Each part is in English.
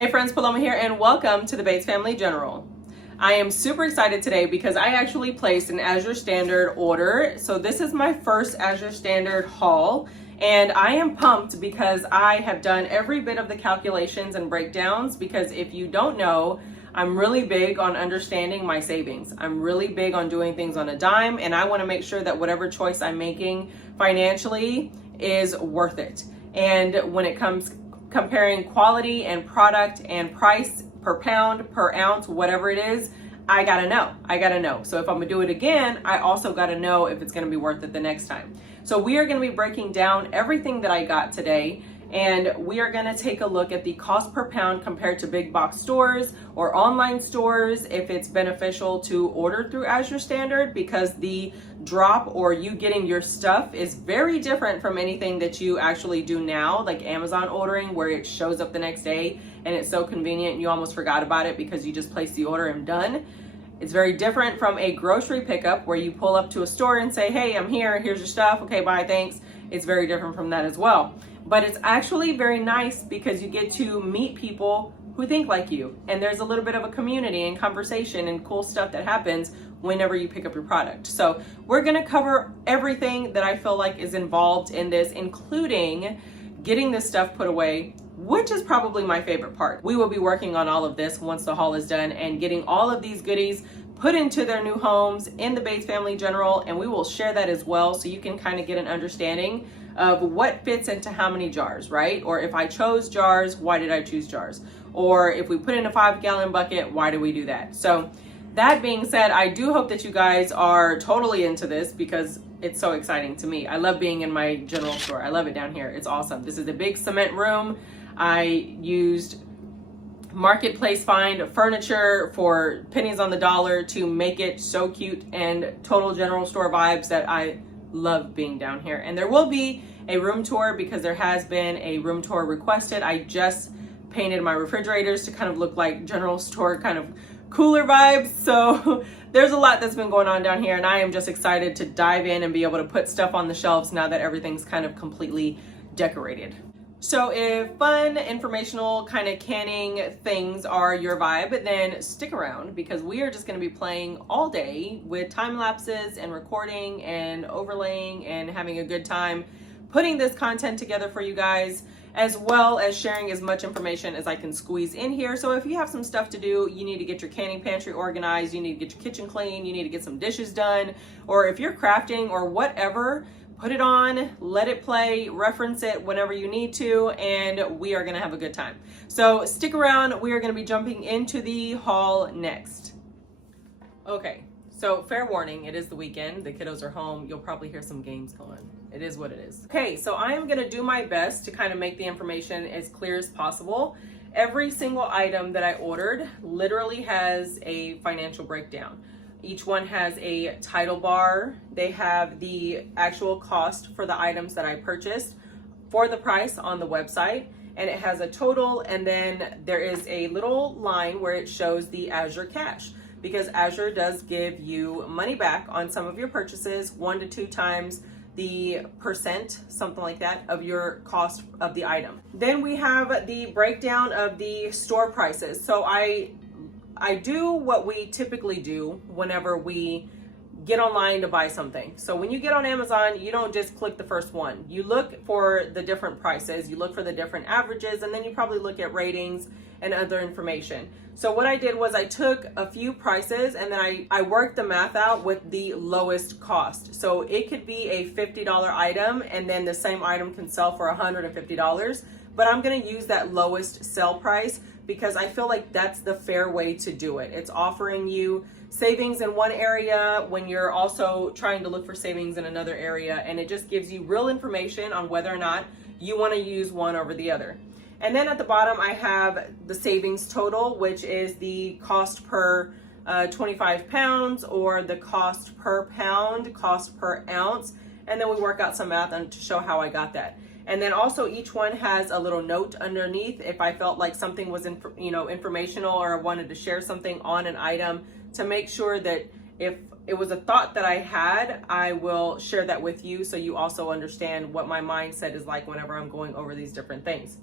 Hey friends, Paloma here and welcome to the Bates Family General. I am super excited today because I actually placed an Azure Standard order. So this is my first Azure Standard haul and I am pumped because I have done every bit of the calculations and breakdowns because if you don't know, I'm really big on understanding my savings. I'm really big on doing things on a dime and I want to make sure that whatever choice I'm making financially is worth it. And when it comes comparing quality and product and price per pound, per ounce, whatever it is, I gotta know. So if I'm gonna do it again, I also gotta know if it's gonna be worth it the next time. So we are gonna be breaking down everything that I got today, and we are gonna take a look at the cost per pound compared to big box stores or online stores, if it's beneficial to order through Azure Standard, because the drop or you getting your stuff is very different from anything that you actually do now, like Amazon ordering, where it shows up the next day and it's so convenient and you almost forgot about it because you just placed the order and done. It's very different from a grocery pickup where you pull up to a store and say, hey, I'm here, here's your stuff, okay, bye, thanks. It's very different from that as well. But it's actually very nice because you get to meet people who think like you, and there's a little bit of a community and conversation and cool stuff that happens whenever you pick up your product. So we're gonna cover everything that I feel like is involved in this, including getting this stuff put away, which is probably my favorite part. We will be working on all of this once the haul is done and getting all of these goodies put into their new homes in the Bates Family General, and we will share that as well so you can kind of get an understanding of what fits into how many jars, right? Or if I chose jars, why did I choose jars? Or if we put in a 5-gallon bucket, why do we do that? So that being said, I do hope that you guys are totally into this because it's so exciting to me. I love being in my general store. I love it down here. It's awesome. This is a big cement room. I used marketplace find furniture for pennies on the dollar to make it so cute and total general store vibes that I love being down here. And there will be a room tour because there has been a room tour requested. I just painted my refrigerators to kind of look like general store kind of cooler vibes. So there's a lot that's been going on down here and I am just excited to dive in and be able to put stuff on the shelves now that everything's kind of completely decorated. So if fun, informational kind of canning things are your vibe, then stick around because we are just going to be playing all day with time lapses and recording and overlaying and having a good time putting this content together for you guys, as well as sharing as much information as I can squeeze in here. So if you have some stuff to do, you need to get your canning pantry organized, you need to get your kitchen clean, you need to get some dishes done, or if you're crafting or whatever, put it on, let it play, reference it whenever you need to, and we are gonna have a good time. So stick around, we are gonna be jumping into the haul next. Okay, so fair warning, it is the weekend, the kiddos are home, you'll probably hear some games going. It is what it is. Okay, so I am gonna do my best to kind of make the information as clear as possible. Every single item that I ordered literally has a financial breakdown. Each one has a title bar. They have the actual cost for the items that I purchased for the price on the website, and it has a total, and then there is a little line where it shows the Azure cash, because Azure does give you money back on some of your purchases, 1 to 2 times the percent, something like that, of your cost of the item. Then we have the breakdown of the store prices. So I do what we typically do whenever we get online to buy something. So when you get on Amazon, you don't just click the first one. You look for the different prices, you look for the different averages, and then you probably look at ratings and other information. So what I did was I took a few prices and then I worked the math out with the lowest cost. So it could be a $50 item and then the same item can sell for $150, but I'm gonna use that lowest sell price because I feel like that's the fair way to do it. It's offering you savings in one area when you're also trying to look for savings in another area, and it just gives you real information on whether or not you want to use one over the other. And then at the bottom I have the savings total, which is the cost per 25 pounds or the cost per pound, cost per ounce, and then we work out some math to show how I got that. And then also each one has a little note underneath if I felt like something was informational or I wanted to share something on an item, to make sure that if it was a thought that I had, I will share that with you so you also understand what my mindset is like whenever I'm going over these different things.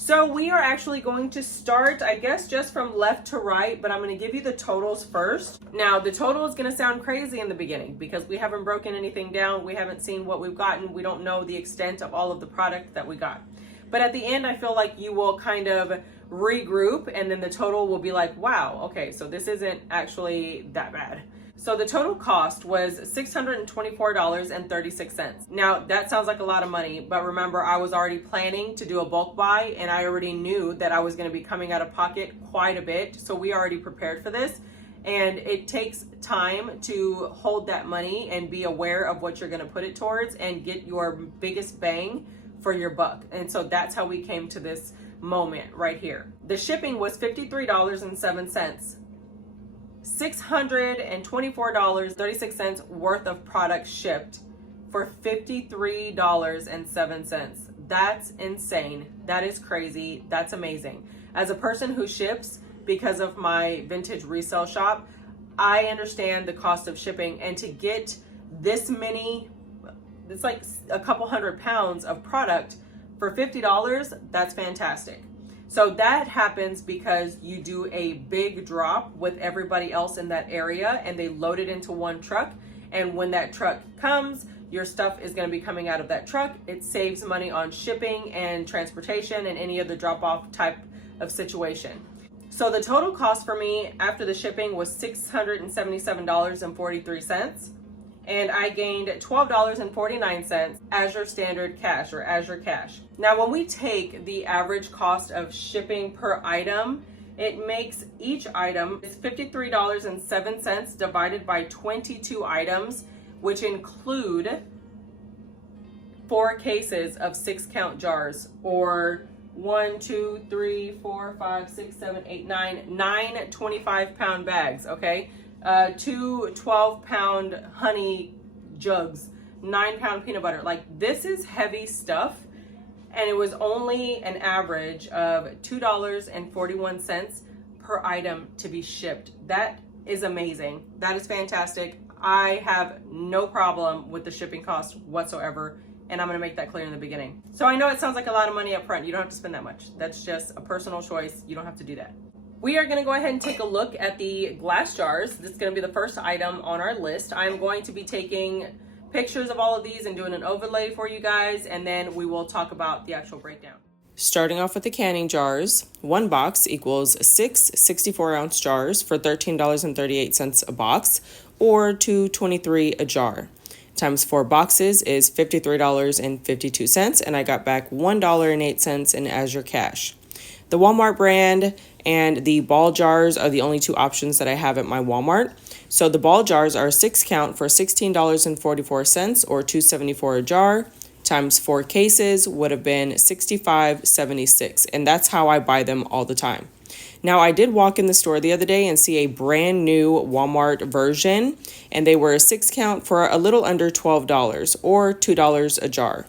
So we are actually going to start, I guess, just from left to right, but I'm going to give you the totals first. Now, the total is going to sound crazy in the beginning because we haven't broken anything down. We haven't seen what we've gotten. We don't know the extent of all of the product that we got. But at the end, I feel like you will kind of regroup and then the total will be like, wow, okay, so this isn't actually that bad. So the total cost was $624.36. Now that sounds like a lot of money, but remember I was already planning to do a bulk buy and I already knew that I was going to be coming out of pocket quite a bit. So we already prepared for this, and it takes time to hold that money and be aware of what you're going to put it towards and get your biggest bang for your buck. And so that's how we came to this moment right here. The shipping was $53.07. $624.36 worth of product shipped for $53.07. That's insane. That is crazy. That's amazing. As a person who ships because of my vintage resale shop, I understand the cost of shipping, and to get this many, it's like a couple hundred pounds of product for $50, that's fantastic. So that happens because you do a big drop with everybody else in that area and they load it into one truck. And when that truck comes, your stuff is going to be coming out of that truck. It saves money on shipping and transportation and any other drop-off type of situation. So the total cost for me after the shipping was $677.43. And I gained $12.49 Azure Standard Cash or Azure Cash. Now, when we take the average cost of shipping per item, it makes each item is $53.07 divided by 22 items, which include 4 cases of 6-count jars, or 9 25-pound bags, okay? 2 12-pound honey jugs, 9-pound peanut butter. Like, this is heavy stuff, and it was only an average of $2.41 per item to be shipped. That is amazing. That is fantastic. I have no problem with the shipping cost whatsoever, and I'm going to make that clear in the beginning. So I know it sounds like a lot of money up front. You don't have to spend that much. That's just a personal choice. You don't have to do that. We are going to go ahead and take a look at the glass jars. This is going to be the first item on our list. I'm going to be taking pictures of all of these and doing an overlay for you guys, and then we will talk about the actual breakdown. Starting off with the canning jars, 1 box equals 6 64-ounce jars for $13.38 a box, or $2.23 a jar. Times 4 boxes is $53.52, and I got back $1.08 in Azure Cash. The Walmart brand and the ball jars are the only 2 options that I have at my Walmart. So the ball jars are 6 count for $16.44 or $2.74 a jar. Times 4 cases would have been $65.76, and that's how I buy them all the time. Now, I did walk in the store the other day and see a brand new Walmart version, and they were a 6 count for a little under $12 or $2 a jar.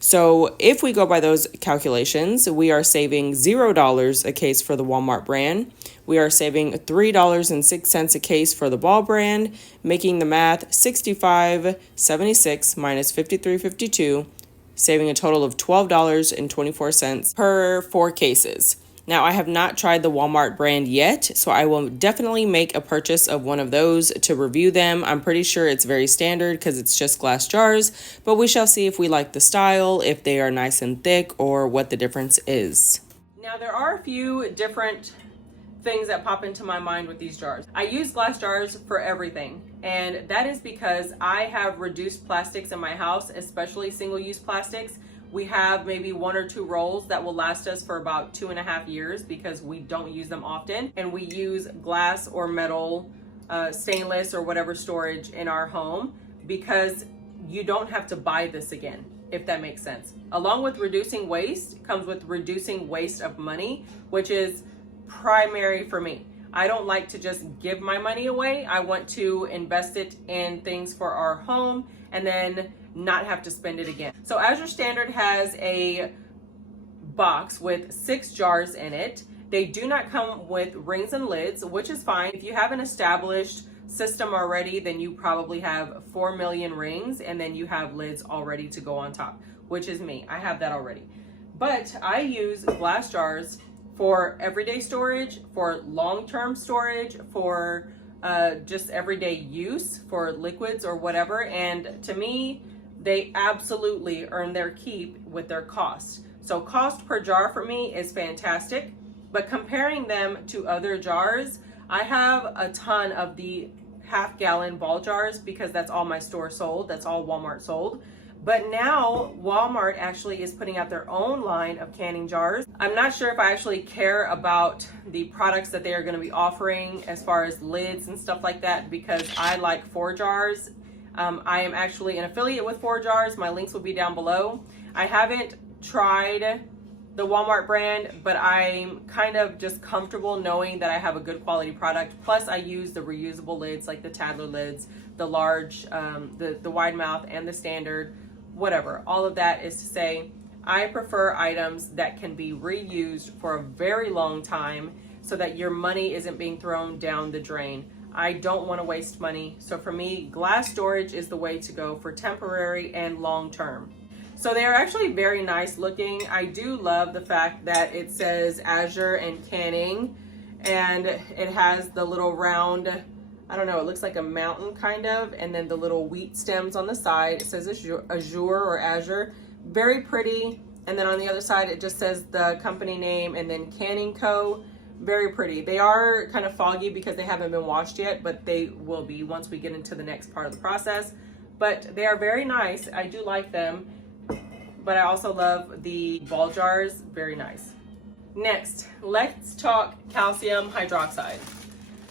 So if we go by those calculations, we are saving $0 a case for the Walmart brand. We are saving $3.06 a case for the ball brand, making the math $65.76 minus $53.52, saving a total of $12.24 per 4 cases. Now, I have not tried the Walmart brand yet, so I will definitely make a purchase of one of those to review them. I'm pretty sure it's very standard because it's just glass jars, but we shall see if we like the style, if they are nice and thick, or what the difference is. Now, there are a few different things that pop into my mind with these jars. I use glass jars for everything, and that is because I have reduced plastics in my house, especially single-use plastics. We have maybe 1 or 2 rolls that will last us for about 2.5 years because we don't use them often, and we use glass or metal, stainless or whatever storage in our home because you don't have to buy this again, if that makes sense. Along with reducing waste comes with reducing waste of money, which is primary for me. I don't like to just give my money away. I want to invest it in things for our home and then not have to spend it again. So Azure Standard has a box with 6 jars in it. They do not come with rings and lids, which is fine. If you have an established system already, then you probably have 4 million rings and then you have lids already to go on top, which is me. I have that already. But I use glass jars for everyday storage, for long-term storage, for just everyday use, for liquids or whatever. And to me, they absolutely earn their keep with their cost. So cost per jar for me is fantastic, but comparing them to other jars, I have a ton of the half-gallon ball jars because that's all my store sold, that's all Walmart sold. But now Walmart actually is putting out their own line of canning jars. I'm not sure if I actually care about the products that they are going to be offering as far as lids and stuff like that, because I like forjars. I am actually an affiliate with forjars. My links will be down below. I haven't tried the Walmart brand, but I'm kind of just comfortable knowing that I have a good quality product. Plus I use the reusable lids, like the Tattler lids, the large, the wide mouth and the standard, whatever. All of that is to say, I prefer items that can be reused for a very long time so that your money isn't being thrown down the drain. I don't want to waste money. So for me, glass storage is the way to go for temporary and long term. So they are actually very nice looking. I do love the fact that it says Azure and canning, and it has the little round, I don't know, it looks like a mountain kind of, and then the little wheat stems on the side. It says Azure or Azure, very pretty. And then on the other side, it just says the company name and then Canning Co. Very pretty. They are kind of foggy because they haven't been washed yet, but they will be once we get into the next part of the process. But they are very nice. I do like them. But I also love the ball jars, very nice. Next, let's talk calcium hydroxide.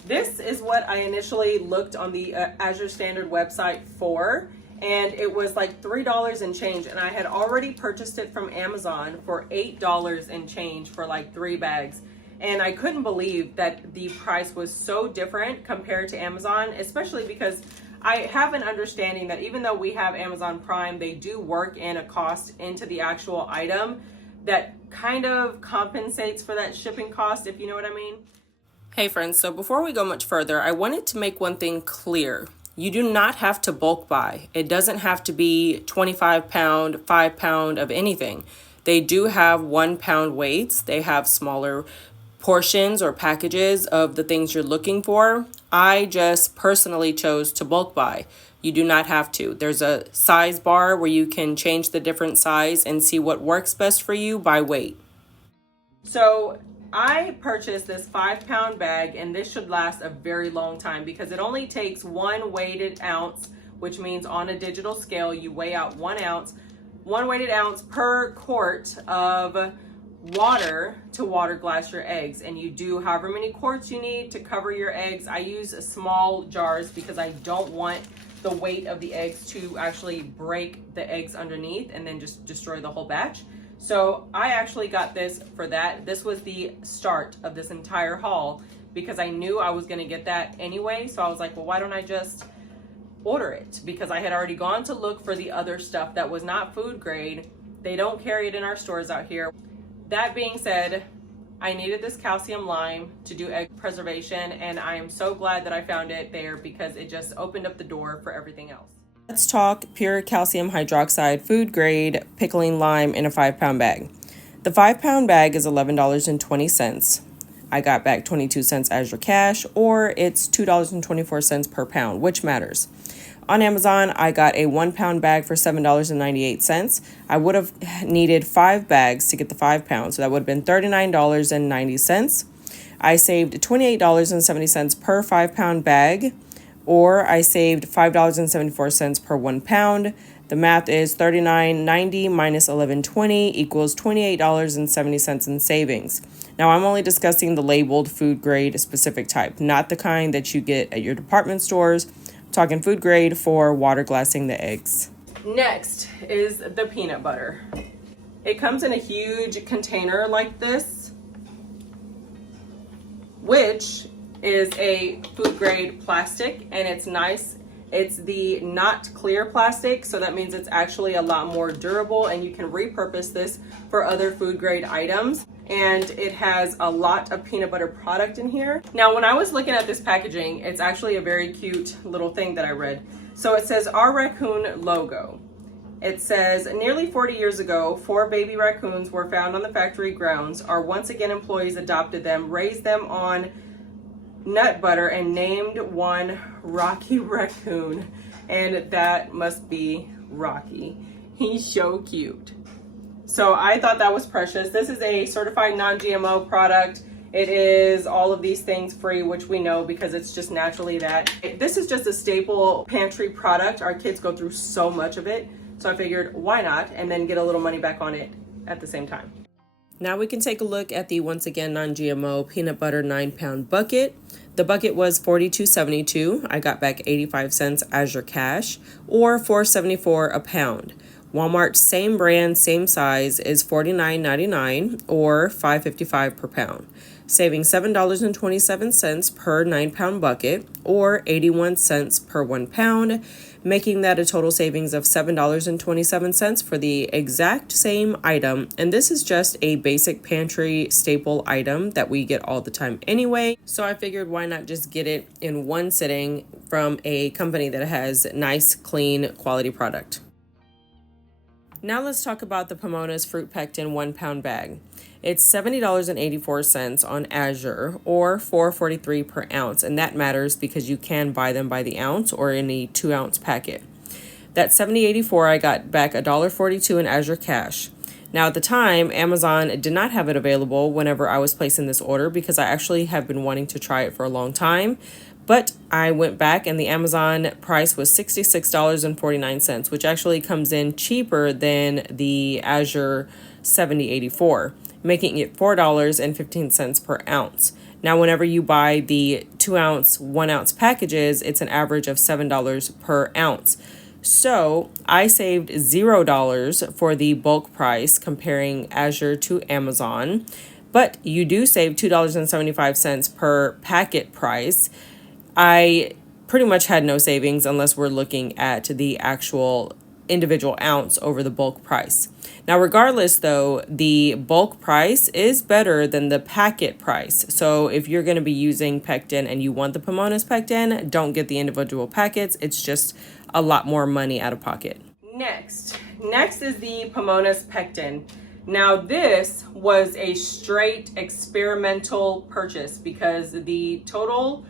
This is what I initially looked on the Azure Standard website for, and it was like $3 and change, and I had already purchased it from Amazon for $8 and change for like 3 bags. And I couldn't believe that the price was so different compared to Amazon, especially because I have an understanding that even though we have Amazon Prime, they do work in a cost into the actual item that kind of compensates for that shipping cost, if you know what I mean. Hey friends, so before we go much further, I wanted to make one thing clear. You do not have to bulk buy. It doesn't have to be 25 pound, 5 pound of anything. They do have 1 pound weights. They have smaller portions or packages of the things you're looking for. I just personally chose to bulk buy. You do not have to. There's a size bar where you can change the different size and see what works best for you by weight. So I purchased this 5 pound bag, and this should last a very long time because it only takes 1 weighted ounce, which means on a digital scale, you weigh out 1 ounce, 1 weighted ounce per quart of water to water glass your eggs. And you do however many quarts you need to cover your eggs. I use small jars because I don't want the weight of the eggs to actually break the eggs underneath and then just destroy the whole batch. So I actually got this for that. This was the start of this entire haul because I knew I was going to get that anyway. So I was like, well, why don't I just order it? Because I had already gone to look for the other stuff that was not food grade. They don't carry it in our stores out here. That being said, I needed this calcium lime to do egg preservation, and I am so glad that I found it there because it just opened up the door for everything else. Let's talk pure calcium hydroxide food grade pickling lime in a 5 pound bag. The 5 pound bag is $11.20. I got back 22 cents Azure cash, or it's $2.24 per pound, which matters. On Amazon, I got a 1 pound bag for $7.98. I would have needed 5 bags to get the 5 pounds, so that would have been $39.90. I saved $28.70 per 5 pound bag, or I saved $5.74 per 1 pound. The math is $39.90 minus $11.20 equals $28.70 in savings. Now, I'm only discussing the labeled food grade specific type, not the kind that you get at your department stores. Talking food grade for water glassing the eggs. Next is the peanut butter. It comes in a huge container like this, which is a food grade plastic, and it's nice. It's the not clear plastic, so that means it's actually a lot more durable, and you can repurpose this for other food grade items. And it has a lot of peanut butter product in here. Now, when I was looking at this packaging, it's actually a very cute little thing that I read. So it says our raccoon logo. It says, nearly 40 years ago, 4 baby raccoons were found on the factory grounds. Our once again employees adopted them, raised them on nut butter, and named one Rocky Raccoon. And that must be Rocky. He's so cute. So I thought that was precious. This is a certified non-GMO product. It is all of these things free, which we know because it's just naturally that. This is just a staple pantry product. Our kids go through so much of it. So I figured, why not? And then get a little money back on it at the same time. Now we can take a look at the once again non-GMO peanut butter 9-pound bucket. The bucket was $42.72. I got back 85 cents Azure cash, or $4.74 a pound. Walmart, same brand, same size, is $49.99 or $5.55 per pound, saving $7.27 per 9-pound bucket, or 81 cents per 1 pound, making that a total savings of $7.27 for the exact same item. And this is just a basic pantry staple item that we get all the time anyway. So I figured, why not just get it in one sitting from a company that has nice, clean, quality product. Now let's talk about the Pomona's Fruit Pectin 1-pound bag. It's $70.84 on Azure, or $4.43 per ounce, and that matters because you can buy them by the ounce or in a 2-ounce packet. That $70.84, I got back $1.42 in Azure cash. Now at the time, Amazon did not have it available whenever I was placing this order because I actually have been wanting to try it for a long time. But I went back and the Amazon price was $66.49, which actually comes in cheaper than the Azure $70.84, making it $4.15 per ounce. Now, whenever you buy the 2-ounce, 1-ounce packages, it's an average of $7 per ounce. So I saved $0 for the bulk price comparing Azure to Amazon, but you do save $2.75 per packet price. I pretty much had no savings unless we're looking at the actual individual ounce over the bulk price. Now, regardless though, the bulk price is better than the packet price. So if you're going to be using Pectin and you want the Pomona's Pectin, don't get the individual packets. It's just a lot more money out of pocket. Next is the Pomona's Pectin. Now this was a straight experimental purchase because the total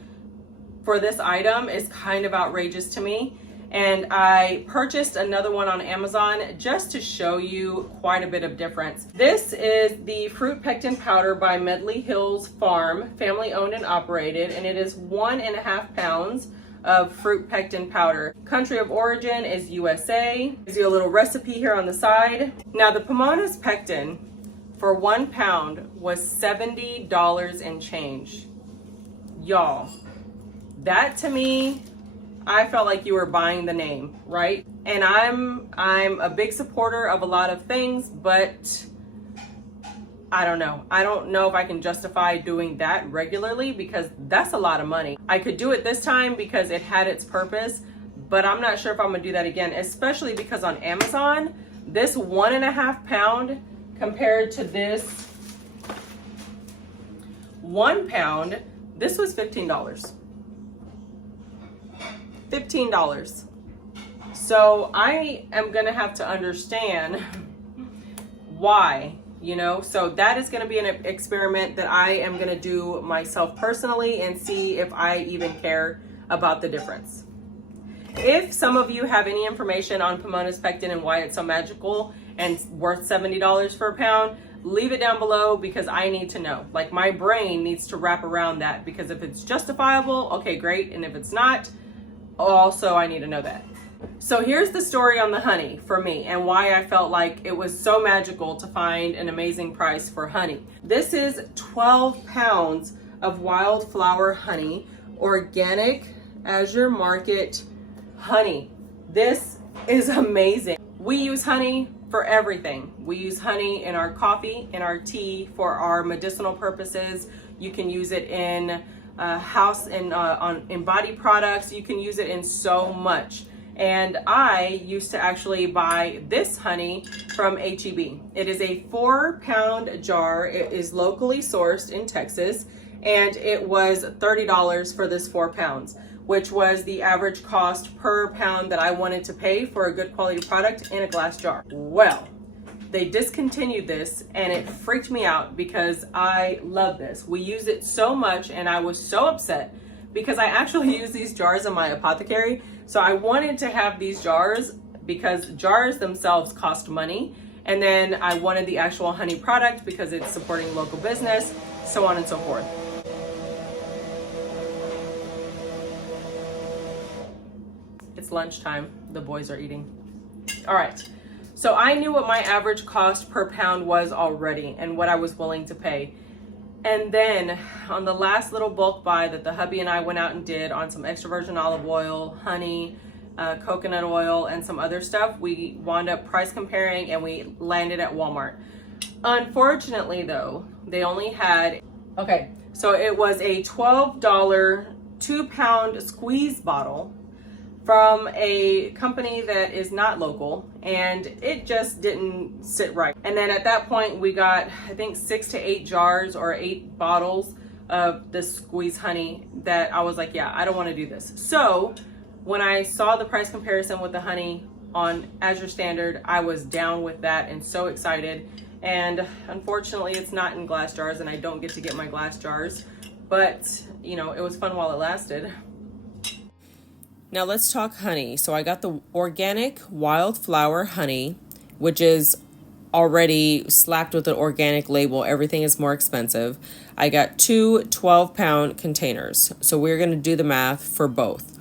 for this item is kind of outrageous to me. And I purchased another one on Amazon just to show you quite a bit of difference. This is the Fruit Pectin powder by Medley Hills Farm, family owned and operated, and it is 1.5 pounds of fruit pectin powder. Country of origin is USA. Gives you a little recipe here on the side. Now the Pomona's Pectin for 1 pound was $70 and change. Y'all, that to me, I felt like you were buying the name, right? And I'm a big supporter of a lot of things, but I don't know. I don't know if I can justify doing that regularly because that's a lot of money. I could do it this time because it had its purpose, but I'm not sure if I'm gonna do that again, especially because on Amazon, this 1.5 pound compared to this 1 pound, this was $15. $15. So I am gonna have to understand why, you know. So that is gonna be an experiment that I am gonna do myself personally and see if I even care about the difference. If some of you have any information on Pomona's Pectin and why it's so magical and worth $70 for a pound, leave it down below because I need to know. Like, my brain needs to wrap around that, because if it's justifiable, okay, great. And if it's not, also I need to know that. So here's the story on the honey for me and why I felt like it was so magical to find an amazing price for honey. This is 12 pounds of Wildflower honey, organic Azure Market honey. This is amazing. We use honey for everything. We use honey in our coffee, in our tea, for our medicinal purposes. You can use it in house and in body products. You can use it in so much. And I used to actually buy this honey from HEB. It is a 4-pound jar. It is locally sourced in Texas, and it was $30 for this 4 pounds, which was the average cost per pound that I wanted to pay for a good quality product in a glass jar. Well, they discontinued this and it freaked me out because I love this. We use it so much and I was so upset because I actually use these jars in my apothecary. So I wanted to have these jars because jars themselves cost money. And then I wanted the actual honey product because it's supporting local business, so on and so forth. It's lunchtime, the boys are eating. All right, so I knew what my average cost per pound was already and what I was willing to pay. And then on the last little bulk buy that the hubby and I went out and did on some extra virgin olive oil, honey, coconut oil, and some other stuff, we wound up price comparing and we landed at Walmart. Unfortunately though, they only had, okay, so it was a $12 2-pound squeeze bottle from a company that is not local, and it just didn't sit right. And then at that point we got, I think 6 to 8 jars or 8 bottles of the squeeze honey that I was like, yeah, I don't want to do this. So when I saw the price comparison with the honey on Azure Standard, I was down with that and so excited. And unfortunately it's not in glass jars and I don't get to get my glass jars, but you know, it was fun while it lasted. Now let's talk honey. So I got the organic Wildflower honey, which is already slapped with an organic label. Everything is more expensive. I got 2 12-pound containers. So we're going to do the math for both.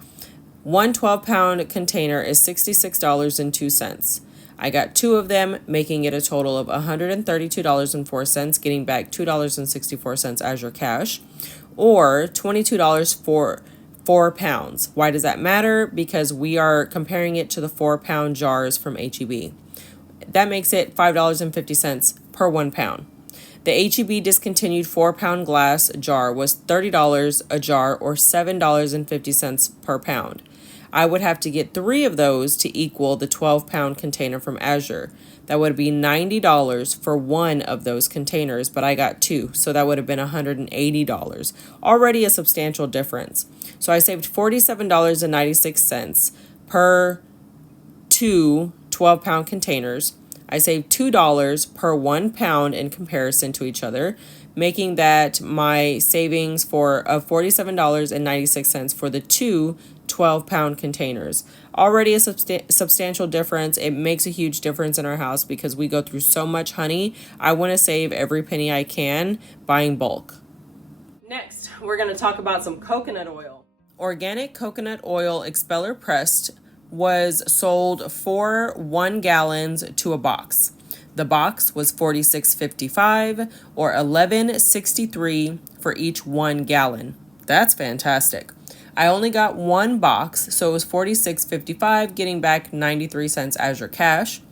One 12-pound container is $66.02. I got 2 of them, making it a total of $132.04, getting back $2.64 Azure cash, or $22 for 4 pounds. Why does that matter? Because we are comparing it to the 4-pound jars from HEB. That makes it $5.50 per 1 pound. The HEB discontinued 4-pound glass jar was $30 a jar or $7.50 per pound. I would have to get 3 of those to equal the 12-pound container from Azure. That would be $90 for 1 of those containers, but I got 2, so that would have been $180. Already a substantial difference. So I saved $47.96 per 2 12-pound containers. I saved $2 per 1 pound in comparison to each other, making that my savings of $47.96 for the 2 12-pound containers. Already a substantial difference. It makes a huge difference in our house because we go through so much honey. I want to save every penny I can buying bulk. Next, we're going to talk about some coconut oil. Organic coconut oil expeller pressed was sold for 1 gallons to a box. The box was $46.55 or $11.63 for each 1 gallon. That's fantastic. I only got 1 box, so it was $46.55, getting back 93 cents Azure cash.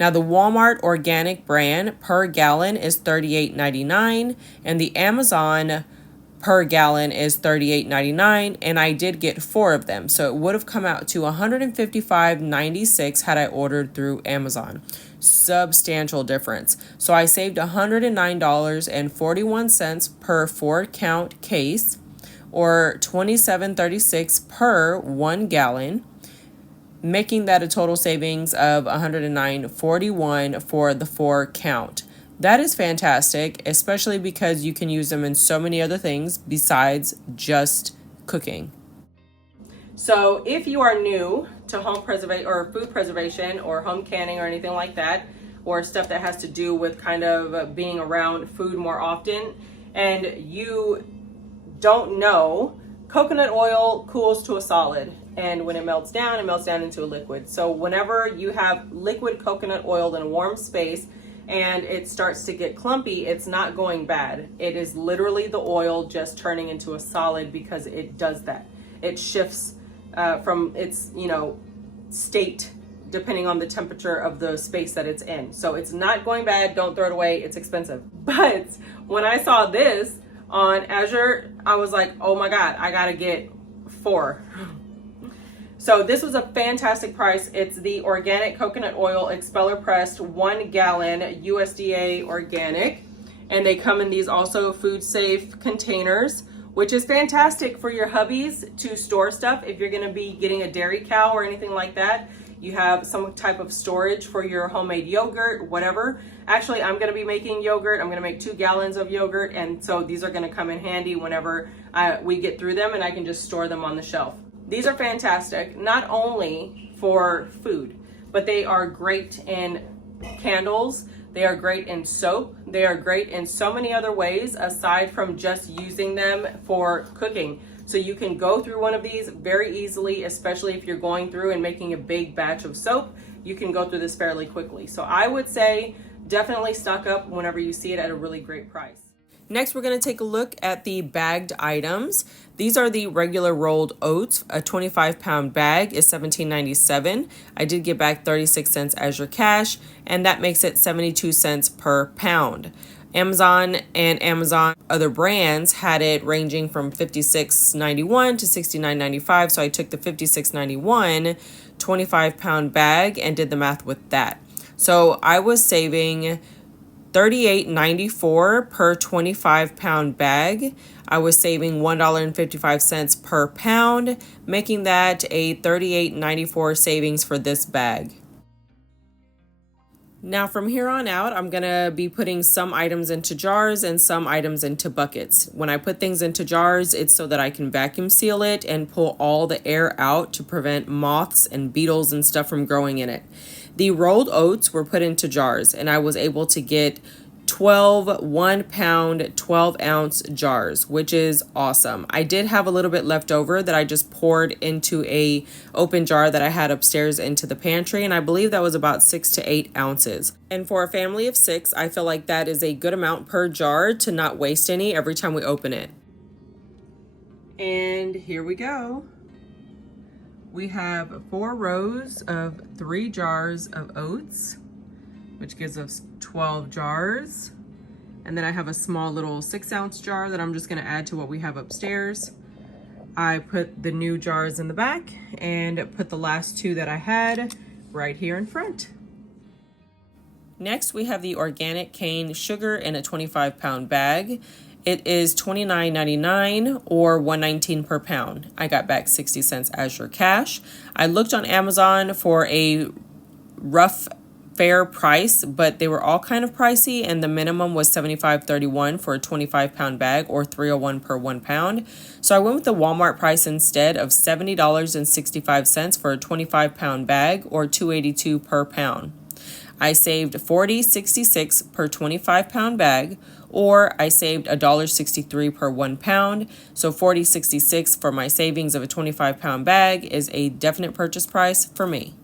Now the Walmart organic brand per gallon is $38.99, and the Amazon per gallon is $38.99, and I did get 4 of them, so it would have come out to $155.96 had I ordered through Amazon. Substantial difference. So I saved $109.41 per 4-count case, or $27.36 per 1 gallon, making that a total savings of $109.41 for the 4-count. That is fantastic, especially because you can use them in so many other things besides just cooking. So if you are new to home preservation or food preservation or home canning or anything like that, or stuff that has to do with kind of being around food more often, and you don't know, coconut oil cools to a solid, and when it melts down into a liquid. So whenever you have liquid coconut oil in a warm space and it starts to get clumpy, it's not going bad. It is literally the oil just turning into a solid because it does that. It shifts from its, state depending on the temperature of the space that it's in. So it's not going bad. Don't throw it away. It's expensive. But when I saw this on Azure, I was like, oh my God, I gotta get 4. So this was a fantastic price. It's the organic coconut oil expeller pressed 1 gallon USDA organic. And they come in these also food safe containers which is fantastic for your hubbies to store stuff. If you're gonna be getting a dairy cow or anything like that, you have some type of storage for your homemade yogurt, whatever. Actually, I'm gonna be making yogurt. I'm gonna make 2 gallons of yogurt, and so these are gonna come in handy whenever we get through them, and I can just store them on the shelf. These are fantastic, not only for food, but they are great in candles. They are great in soap. They are great in so many other ways aside from just using them for cooking. So you can go through one of these very easily, especially if you're going through and making a big batch of soap. You can go through this fairly quickly. So I would say definitely stock up whenever you see it at a really great price. Next, we're going to take a look at the bagged items. These are the regular rolled oats. A 25-pound bag is $17.97. I did get back 36 cents Azure cash, and that makes it 72 cents per pound. Amazon and Amazon other brands had it ranging from $56.91 to $69.95, so I took the $56.91 25-pound bag and did the math with that. So I was saving $38.94 per 25-pound bag. I was saving $1.55 per pound, making that a $38.94 savings for this bag. Now from here on out, I'm going to be putting some items into jars and some items into buckets. When I put things into jars, it's so that I can vacuum seal it and pull all the air out to prevent moths and beetles and stuff from growing in it. The rolled oats were put into jars, and I was able to get 12 1-pound 12-ounce jars, which is awesome. I did have a little bit left over that I just poured into a open jar that I had upstairs into the pantry, and I believe that was about 6 to 8 ounces. And for a family of 6, I feel like that is a good amount per jar to not waste any every time we open it. And here we go. We have 4 rows of 3 jars of oats, which gives us 12 jars. And then I have a small little 6-ounce jar that I'm just gonna add to what we have upstairs. I put the new jars in the back and put the last 2 that I had right here in front. Next, we have the organic cane sugar in a 25-pound bag. It is $29.99 or $1.19 per pound. I got back 60 cents Azure cash. I looked on Amazon for a rough fair price, but they were all kind of pricey, and the minimum was $75.31 for a 25-pound bag or $3.01 per 1 pound. So I went with the Walmart price instead of $70.65 for a 25-pound bag or $2.82 per pound. I saved $40.66 per 25-pound bag, or I saved $1.63 per 1 pound. So $40.66 for my savings of a 25-pound bag is a definite purchase price for me.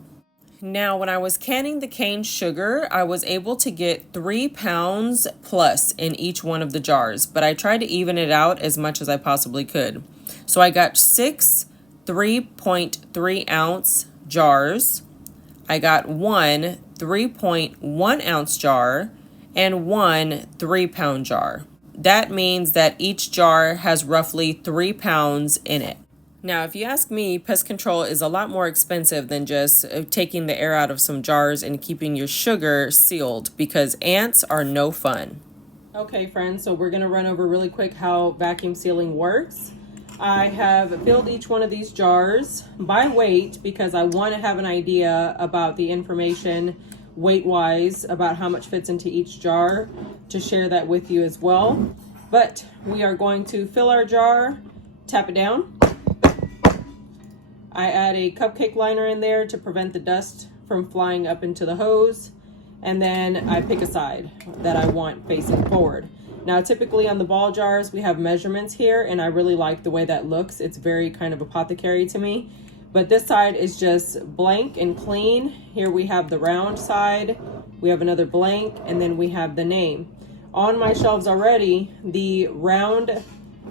Now, when I was canning the cane sugar, I was able to get 3 pounds plus in each one of the jars, but I tried to even it out as much as I possibly could. So I got 6 3.3 ounce jars. I got 1 3.1 ounce jar and 1 3-pound jar. That means that each jar has roughly 3 pounds in it. Now, if you ask me, pest control is a lot more expensive than just taking the air out of some jars and keeping your sugar sealed, because ants are no fun. Okay, friends, so we're going to run over really quick how vacuum sealing works. I have filled each one of these jars by weight because I want to have an idea about the information weight-wise about how much fits into each jar to share that with you as well. But we are going to fill our jar, tap it down. I add a cupcake liner in there to prevent the dust from flying up into the hose. And then I pick a side that I want facing forward. Now, typically on the ball jars, we have measurements here, and I really like the way that looks. It's very kind of apothecary to me. But this side is just blank and clean. Here we have the round side, we have another blank, and then we have the name. On my shelves already, the round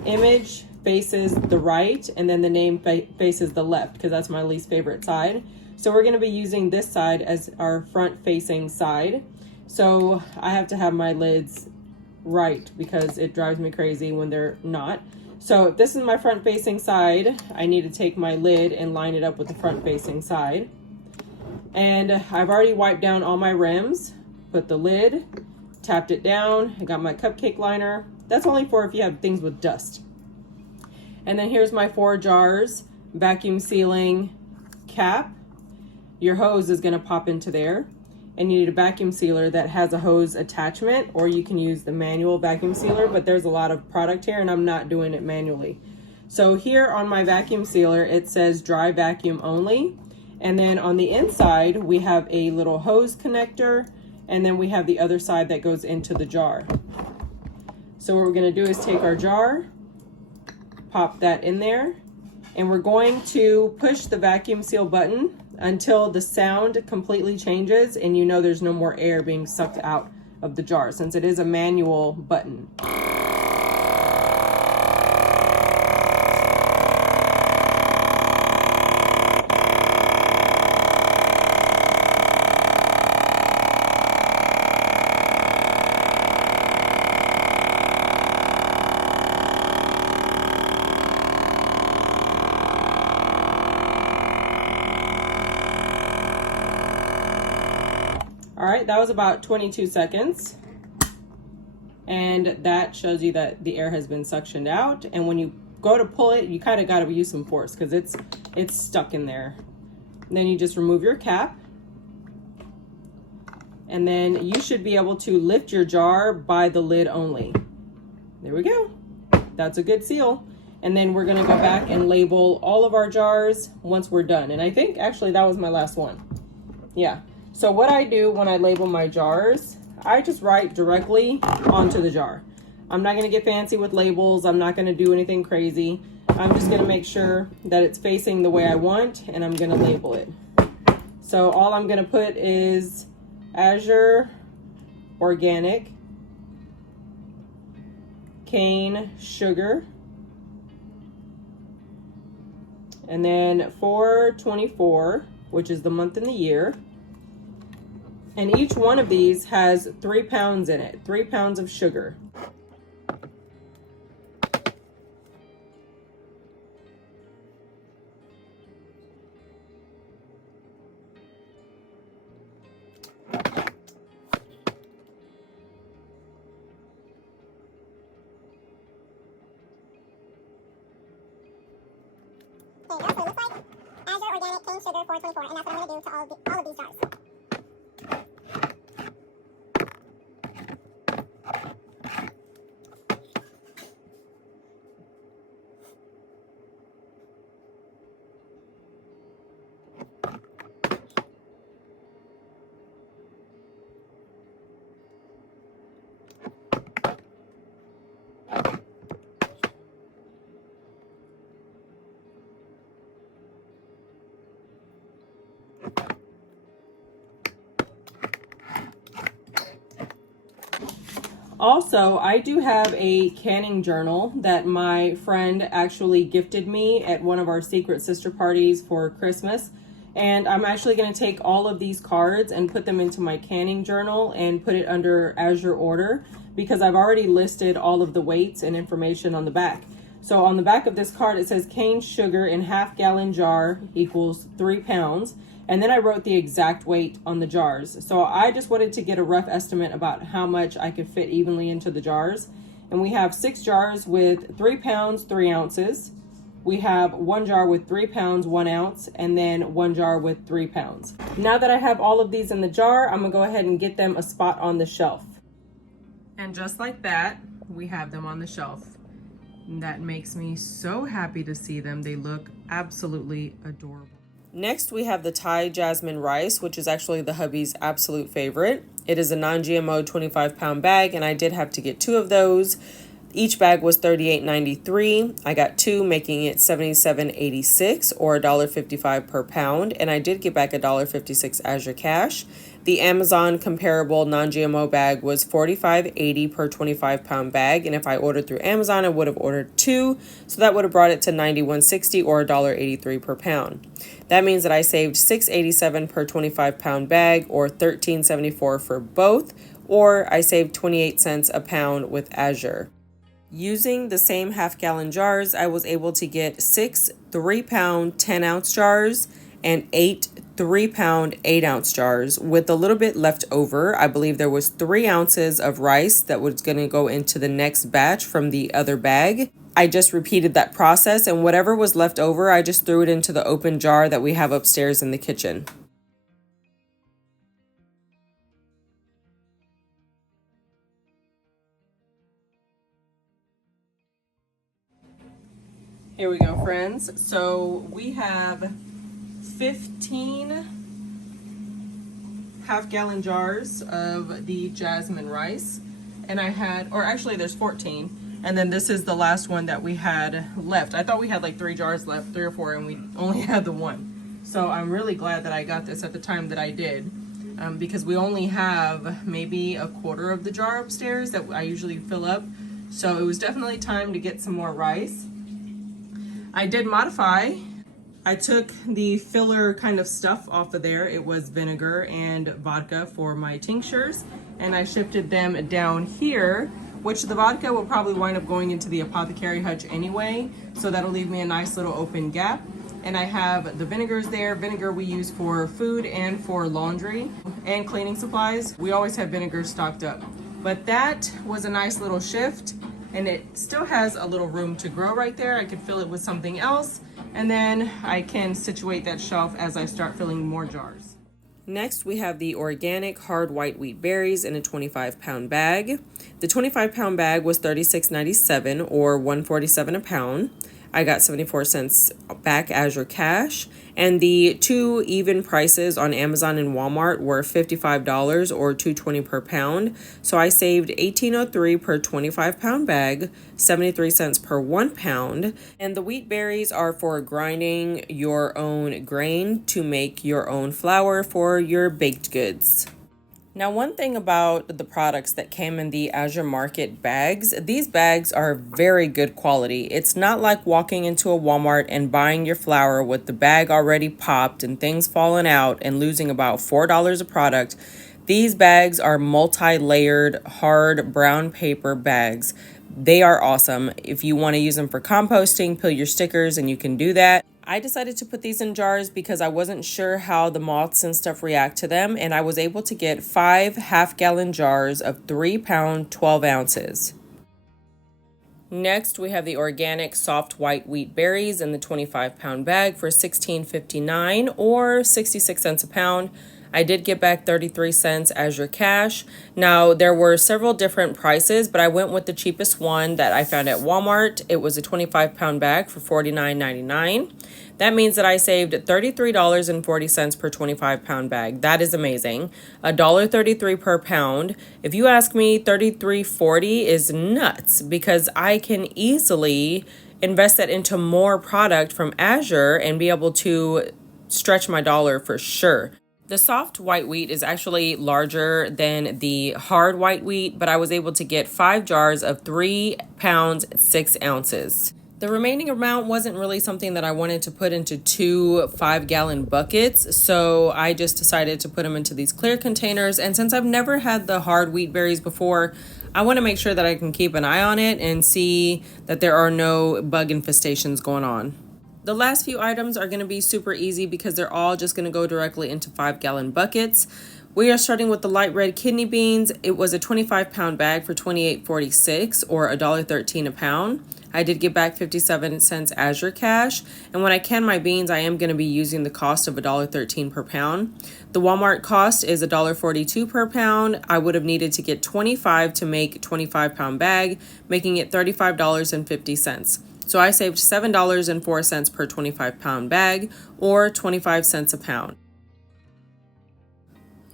image faces the right, and then the name faces the left, because that's my least favorite side. So we're going to be using this side as our front facing side. So I have to have my lids right because it drives me crazy when they're not. So if this is my front facing side, I need to take my lid and line it up with the front facing side. And I've already wiped down all my rims, put the lid, tapped it down. I got my cupcake liner. That's only for if you have things with dust. And then here's my 4 jars vacuum sealing cap. Your hose is going to pop into there, and you need a vacuum sealer that has a hose attachment, or you can use the manual vacuum sealer, but there's a lot of product here and I'm not doing it manually. So here on my vacuum sealer, it says dry vacuum only. And then on the inside, we have a little hose connector, and then we have the other side that goes into the jar. So what we're gonna do is take our jar, pop that in there, and we're going to push the vacuum seal button until the sound completely changes and you know there's no more air being sucked out of the jar, since it is a manual button. All right, that was about 22 seconds. And that shows you that the air has been suctioned out. And when you go to pull it, you kind of got to use some force because it's stuck in there. And then you just remove your cap. And then you should be able to lift your jar by the lid only. There we go. That's a good seal. And then we're gonna go back and label all of our jars once we're done. And I think actually that was my last one. Yeah. So what I do when I label my jars, I just write directly onto the jar. I'm not gonna get fancy with labels. I'm not gonna do anything crazy. I'm just gonna make sure that it's facing the way I want, and I'm gonna label it. So all I'm gonna put is Azure Organic, cane sugar, and then 4/24, which is the month and the year. And each one of these has 3 pounds in it, 3 pounds of sugar. There you go. So it looks like Azure Organic Cane Sugar 4/24, and that's what I'm going to do to all of these jars. Also, I do have a canning journal that my friend actually gifted me at one of our secret sister parties for Christmas. And I'm actually going to take all of these cards and put them into my canning journal and put it under Azure Order, because I've already listed all of the weights and information on the back. So on the back of this card, it says cane sugar in half-gallon jar equals 3 pounds. And then I wrote the exact weight on the jars. So I just wanted to get a rough estimate about how much I could fit evenly into the jars. And we have 6 jars with 3 pounds, 3 ounces. We have 1 jar with 3 pounds, 1 ounce, and then 1 jar with 3 pounds. Now that I have all of these in the jar, I'm gonna go ahead and get them a spot on the shelf. And just like that, we have them on the shelf. And that makes me so happy to see them. They look absolutely adorable. Next, we have the Thai Jasmine rice, which is actually the hubby's absolute favorite. It is a non-GMO 25-pound bag, and I did have to get 2 of those. Each bag was $38.93. I got 2, making it $77.86 or $1.55 per pound, and I did get back $1.56 Azure cash. The Amazon comparable non-GMO bag was $45.80 per 25-pound bag, and if I ordered through Amazon, I would have ordered 2, so that would have brought it to $91.60 or $1.83 per pound. That means that I saved $6.87 per 25-pound bag or $13.74 for both, or I saved 28 cents a pound with Azure. Using the same half-gallon jars, I was able to get 6 3-pound 10-ounce jars and 8 3-pound 8-ounce jars with a little bit left over. I believe there was 3 ounces of rice that was going to go into the next batch from the other bag. I just repeated that process, and whatever was left over, I just threw it into the open jar that we have upstairs in the kitchen. Here we go, friends. So we have 15 half-gallon jars of the Jasmine rice, and I had, or actually there's 14, and then this is the last one that we had left. I thought we had like 3 jars left, 3 or 4, and we only had the one. So I'm really glad that I got this at the time that I did, because we only have maybe a quarter of the jar upstairs that I usually fill up. So it was definitely time to get some more rice. I did modify. I took the filler kind of stuff off of there. It was vinegar and vodka for my tinctures, and I shifted them down here, which the vodka will probably wind up going into the apothecary hutch anyway, so that'll leave me a nice little open gap. And I have the vinegars there. Vinegar we use for food and for laundry and cleaning supplies. We always have vinegar stocked up. But that was a nice little shift, and it still has a little room to grow right there. I could fill it with something else, and then I can situate that shelf as I start filling more jars. Next, we have the organic hard white wheat berries in a 25-pound bag. The 25-pound bag was $36.97 or $147 a pound. I got 74 cents back Azure cash, and the two even prices on Amazon and Walmart were $55 or $2.20 per pound. So I saved $18.03 per 25-pound bag, 73 cents per 1 pound. And the wheat berries are for grinding your own grain to make your own flour for your baked goods. Now, one thing about the products that came in the Azure Market bags, these bags are very good quality. It's not like walking into a Walmart and buying your flour with the bag already popped and things falling out and losing about $4 a product. These bags are multi-layered, hard brown paper bags. They are awesome. If you want to use them for composting, peel your stickers, and you can do that. I decided to put these in jars because I wasn't sure how the moths and stuff react to them, and I was able to get 5 half-gallon jars of 3-pound, 12 ounces. Next, we have the organic soft white wheat berries in the 25-pound bag for $16.59 or 66 cents a pound. I did get back 33 cents Azure cash. Now, there were several different prices, but I went with the cheapest one that I found at Walmart. It was a 25-pound bag for $49.99. That means that I saved $33.40 per 25-pound bag. That is amazing. $1.33 per pound. If you ask me, $33.40 is nuts because I can easily invest that into more product from Azure and be able to stretch my dollar for sure. The soft white wheat is actually larger than the hard white wheat, but I was able to get 5 jars of 3 pounds, 6 ounces. The remaining amount wasn't really something that I wanted to put into 2 5-gallon buckets, so I just decided to put them into these clear containers. And since I've never had the hard wheat berries before, I want to make sure that I can keep an eye on it and see that there are no bug infestations going on. The last few items are going to be super easy because they're all just going to go directly into 5-gallon buckets. We are starting with the light red kidney beans. It was a 25-pound bag for $28.46 or $1.13 a pound. I did get back 57 cents Azure cash, and when I can my beans, I am going to be using the cost of $1.13 per pound. The Walmart cost is $1.42 per pound. I would have needed to get 25 to make 25-pound bag, making it $35.50. So I saved $7.04 per 25-pound bag, or 25 cents a pound.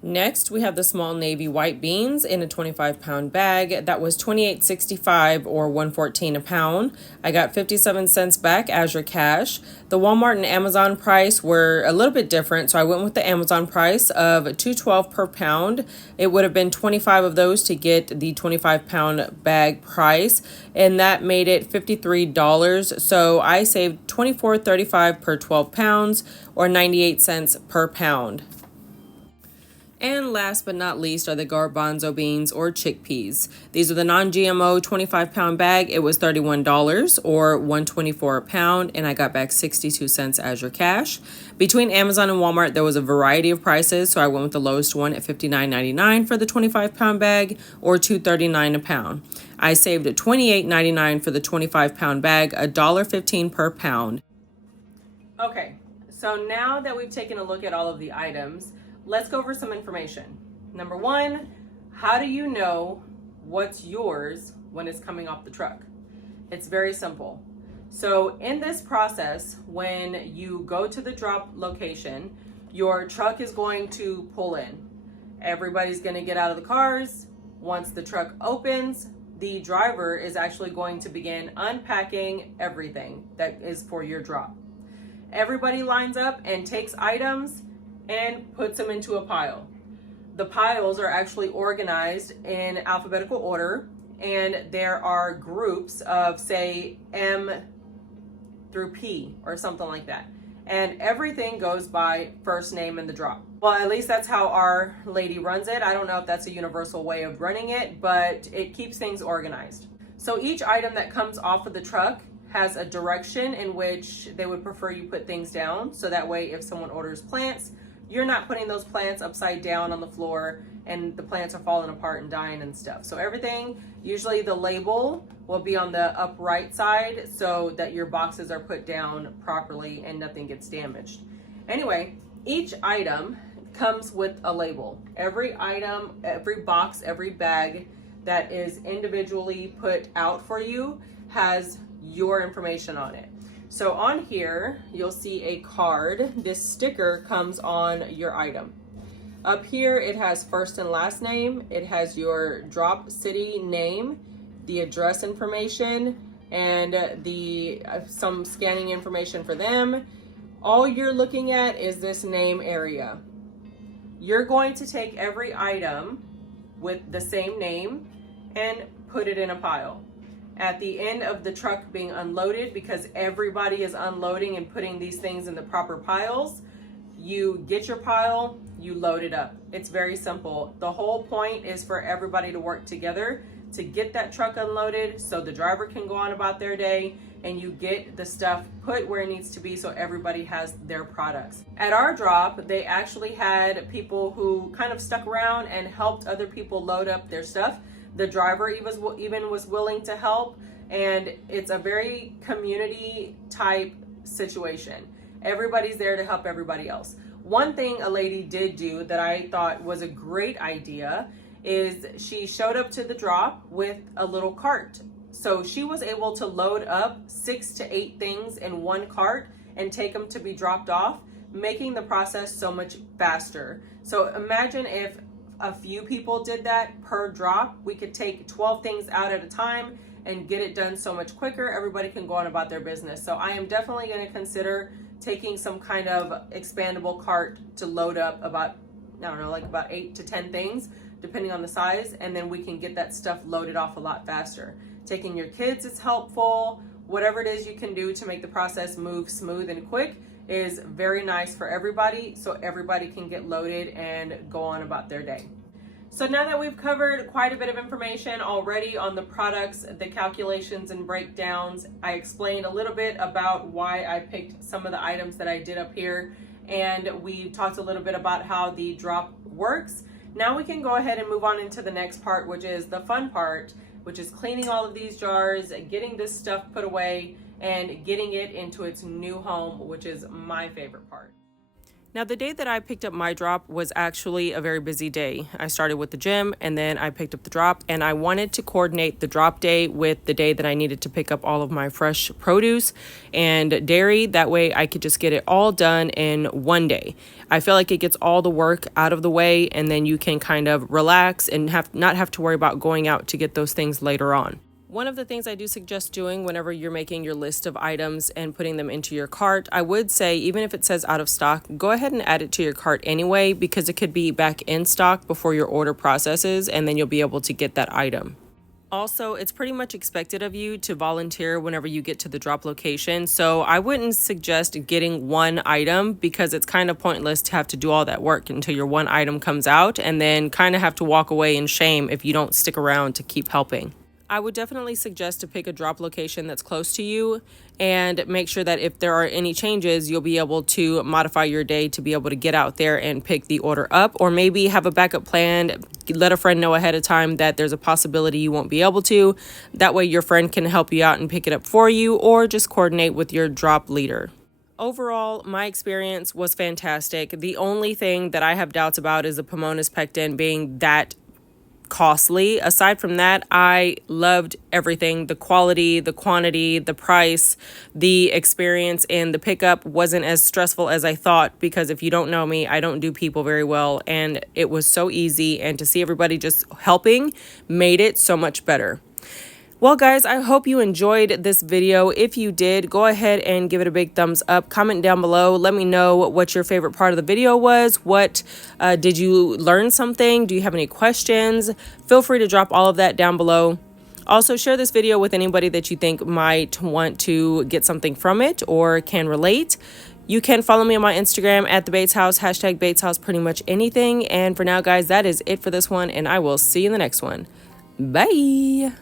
Next, we have the small navy white beans in a 25-pound bag. That was $28.65 or $1.14 a pound. I got 57 cents back Azure cash. The Walmart and Amazon price were a little bit different, so I went with the Amazon price of $2.12 per pound. It would have been 25 of those to get the 25-pound bag price, and that made it $53. So I saved $24.35 per 12 pounds or 98 cents per pound. And last but not least are the garbanzo beans or chickpeas. These are the non-GMO 25-pound bag. It was $31 or $124 a pound, and I got back 62 cents Azure cash. Between Amazon and Walmart, there was a variety of prices, so I went with the lowest one at $59.99 for the 25-pound bag or $239 a pound. I saved at $28.99 for the 25-pound bag, $1.15 per pound. Okay, so now that we've taken a look at all of the items, let's go over some information. Number one, how do you know what's yours when it's coming off the truck? It's very simple. So in this process, when you go to the drop location, your truck is going to pull in. Everybody's going to get out of the cars. Once the truck opens, the driver is actually going to begin unpacking everything that is for your drop. Everybody lines up and takes items and puts them into a pile. The piles are actually organized in alphabetical order, and there are groups of, say, M through P or something like that. And everything goes by first name in the drop. Well, at least that's how our lady runs it. I don't know if that's a universal way of running it, but it keeps things organized. So each item that comes off of the truck has a direction in which they would prefer you put things down. So that way, if someone orders plants, you're not putting those plants upside down on the floor and the plants are falling apart and dying and stuff. So everything, usually the label will be on the upright side so that your boxes are put down properly and nothing gets damaged. Anyway, each item comes with a label. Every item, every box, every bag that is individually put out for you has your information on it. So on here, you'll see a card. This sticker comes on your item. Up here, it has first and last name. It has your drop city name, the address information, and some scanning information for them. All you're looking at is this name area. You're going to take every item with the same name and put it in a pile. At the end of the truck being unloaded, because everybody is unloading and putting these things in the proper piles, you get your pile, you load it up. It's very simple. The whole point is for everybody to work together to get that truck unloaded so the driver can go on about their day and you get the stuff put where it needs to be so everybody has their products. At our drop, they actually had people who kind of stuck around and helped other people load up their stuff. The driver even was willing to help, and it's a very community type situation. Everybody's there to help everybody else. One thing a lady did do that I thought was a great idea is she showed up to the drop with a little cart. So she was able to load up 6 to 8 things in one cart and take them to be dropped off, making the process so much faster. So imagine if a few people did that per drop. We could take 12 things out at a time and get it done so much quicker. Everybody can go on about their business. So I am definitely going to consider taking some kind of expandable cart to load up about 8 to 10 things, depending on the size, and then we can get that stuff loaded off a lot faster. Taking your kids is helpful. Whatever it is you can do to make the process move smooth and quick is very nice for everybody, so everybody can get loaded and go on about their day. So now that we've covered quite a bit of information already on the products, the calculations and breakdowns, I explained a little bit about why I picked some of the items that I did up here, and we talked a little bit about how the drop works. Now we can go ahead and move on into the next part, which is the fun part, which is cleaning all of these jars, getting this stuff put away, and getting it into its new home, which is my favorite part. Now, the day that I picked up my drop was actually a very busy day. I started with the gym and then I picked up the drop, and I wanted to coordinate the drop day with the day that I needed to pick up all of my fresh produce and dairy. That way I could just get it all done in one day. I feel like it gets all the work out of the way, and then you can kind of relax and not have to worry about going out to get those things later on. One of the things I do suggest doing whenever you're making your list of items and putting them into your cart, I would say even if it says out of stock, go ahead and add it to your cart anyway, because it could be back in stock before your order processes, and then you'll be able to get that item. Also, it's pretty much expected of you to volunteer whenever you get to the drop location. So I wouldn't suggest getting one item because it's kind of pointless to have to do all that work until your one item comes out and then kind of have to walk away in shame if you don't stick around to keep helping. I would definitely suggest to pick a drop location that's close to you and make sure that if there are any changes, you'll be able to modify your day to be able to get out there and pick the order up, or maybe have a backup plan. Let a friend know ahead of time that there's a possibility you won't be able to. That way your friend can help you out and pick it up for you, or just coordinate with your drop leader. Overall, my experience was fantastic. The only thing that I have doubts about is the Pomona's Pectin being that costly. Aside from that, I loved everything. The quality, the quantity, the price, the experience, and the pickup wasn't as stressful as I thought, because if you don't know me, I don't do people very well, and it was so easy, and to see everybody just helping made it so much better. Well, guys, I hope you enjoyed this video. If you did, go ahead and give it a big thumbs up. Comment down below. Let me know what your favorite part of the video was. What did you learn something? Do you have any questions? Feel free to drop all of that down below. Also, share this video with anybody that you think might want to get something from it or can relate. You can follow me on my Instagram at @theBatesHouse, #BatesHouse, pretty much anything. And for now, guys, that is it for this one, and I will see you in the next one. Bye.